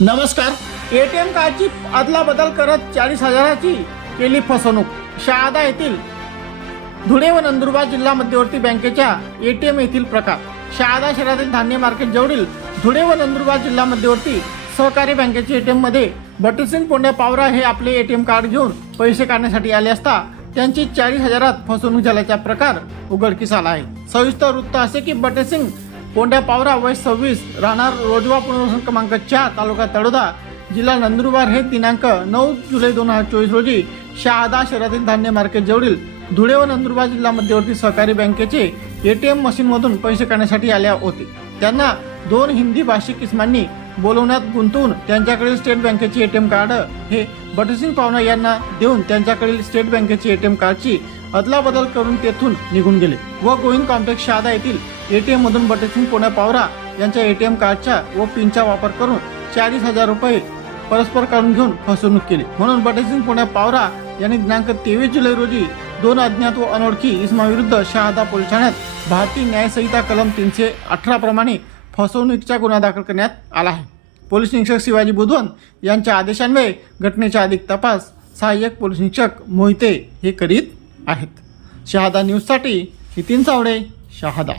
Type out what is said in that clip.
नमस्कार. एटीएम कार्डची अदला बदल करत चाळीस हजाराची केली फसवणूक. शहादा येथील धुळे व नंदुरबार जिल्हा मध्यवर्ती बँकेच्या एटीएम येथील प्रकार. शहादा शहरातील धान्य मार्केट जवळील धुळे व नंदुरबार जिल्हा मध्यवर्ती सहकारी बँकेच्या एटीएममध्ये बटरसिंग पोंड्या पावरा हे आपले एटीएम कार्ड घेऊन पैसे काढण्यासाठी आले असता त्यांची चाळीस हजारात फसवणूक झाल्याचा प्रकार उघडकीस आला आहे. सविस्तर वृत्त असे की बटेसिंग कोंड्या पावरा वय सव्वीस राहणार रोजवा पुनर्वसन क्रमांक चार तालुका तळोदा जिल्हा नंदुरबार. हे दिनांक नऊ जुलै दोन हजार चोवीस रोजी शहादा शहरातील धान्य मार्केट जवळील धुळे व नंदुरबार जिल्हा मध्यवर्ती सहकारी बँकेचे एटीएम मशीनमधून पैसे काढण्यासाठी आल्या होते. त्यांना दोन हिंदी भाषिक इस्मांनी बोलवण्यात गुंतवून त्यांच्याकडील स्टेट बँकेचे एटीएम कार्ड हे बटसिंग पावना यांना देऊन त्यांच्याकडील स्टेट बँकेचे एटीएम कार्डची अदलाबदल करून तेथून निघून गेले व गोविंद कॉम्प्लेक्स शहादा येथील एटीएम मधून बटसिंग पुण्या पावरा यांच्या एटीएम कार्डच्या व पिनचा वापर करून चाळीस हजार रुपये परस्पर काढून घेऊन फसवणूक केली. म्हणून बटेसिंग पुण्या पावरा यांनी दिनांक तेवीस जुलै रोजी दोन अज्ञात व अनोळखी इसमाविरुद्ध शहादा पोलीस ठाण्यात भारतीय न्यायसंहिता कलम तीनशे अठरा प्रमाणे फसवणुकीचा गुन्हा दाखल करण्यात आला आहे. पोलीस निरीक्षक शिवाजी बुधवन यांच्या आदेशान्वये घटनेचा अधिक तपास सहाय्यक पोलीस निरीक्षक मोहिते हे करीत आहेत. शहादा न्यूजसाठी नितीन सावडे शहादा.